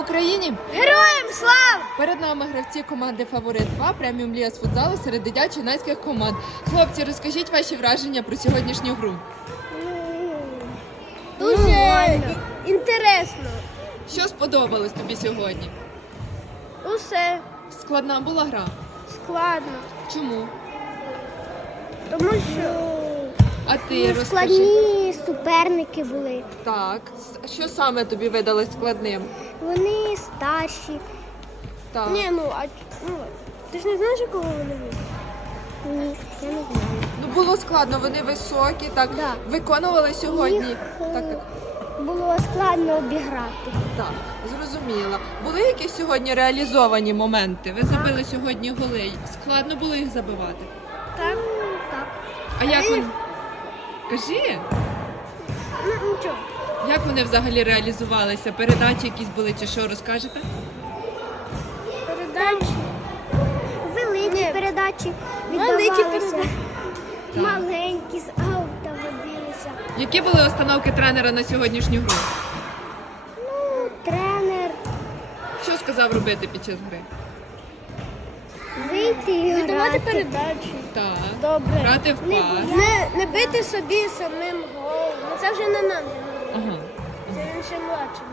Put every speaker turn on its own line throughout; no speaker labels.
Україні!
Героям слава!
Перед нами гравці команди «Фаворит 2» преміум ліга з футзалу серед дитячо-юнацьких команд. Хлопці, розкажіть ваші враження про сьогоднішню гру.
Дуже інтересно.
Що сподобалось тобі сьогодні?
Усе
Складна була гра?
складно.
Чому?
Тому що
А ти розкажи.
Складні суперники були.
Так. Що саме тобі видалось складним?
Вони старші.
Так.
ти ж не знаєш, якого вони були?
Ні, я не знаю.
Ну було складно, вони високі, так.
Да.
Виконували сьогодні.
Їх
Так.
було складно обіграти.
Так, зрозуміла. Були якісь сьогодні реалізовані моменти? Ви забили сьогодні голи. Складно було їх забивати.
Так.
Так.
А як вони? Кажи,
Нічого.
як вони взагалі реалізувалися? Передачі якісь були чи що, розкажете?
Передачі.
Великі передачі
Великі
віддавалися.
передачі.
Маленькі з аута водилися.
Які були установки тренера на сьогоднішню гру?
Ну, тренер
Що сказав робити під час гри?
вийти і
Віддавати
грати.
передачі.
Так.
Добре.
Грати в пас.
Не бити собі самим гол. Ну це вже не нам.
Ага.
Це він ще младшим.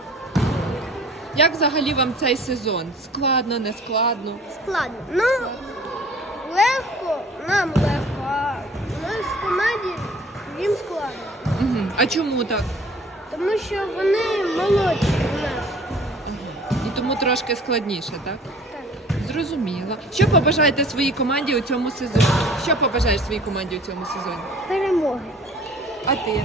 Як взагалі вам цей сезон? Складно, не складно?
Складно.
Ну, легко, нам легко, а у нас в команді їм складно.
Угу. А чому так?
Тому що вони молодші у нас.
І тому трошки складніше, так?
Так.
Зрозуміло. Що побажаєте своїй команді у цьому сезоні? Що побажаєш своїй команді у цьому сезоні?
Перемоги.
А ти?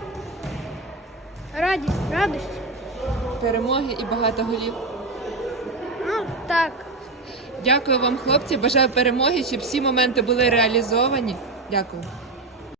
Радість.
Перемоги і багато голів.
Ну, так.
Дякую вам, хлопці. Бажаю перемоги, щоб всі моменти були реалізовані. Дякую.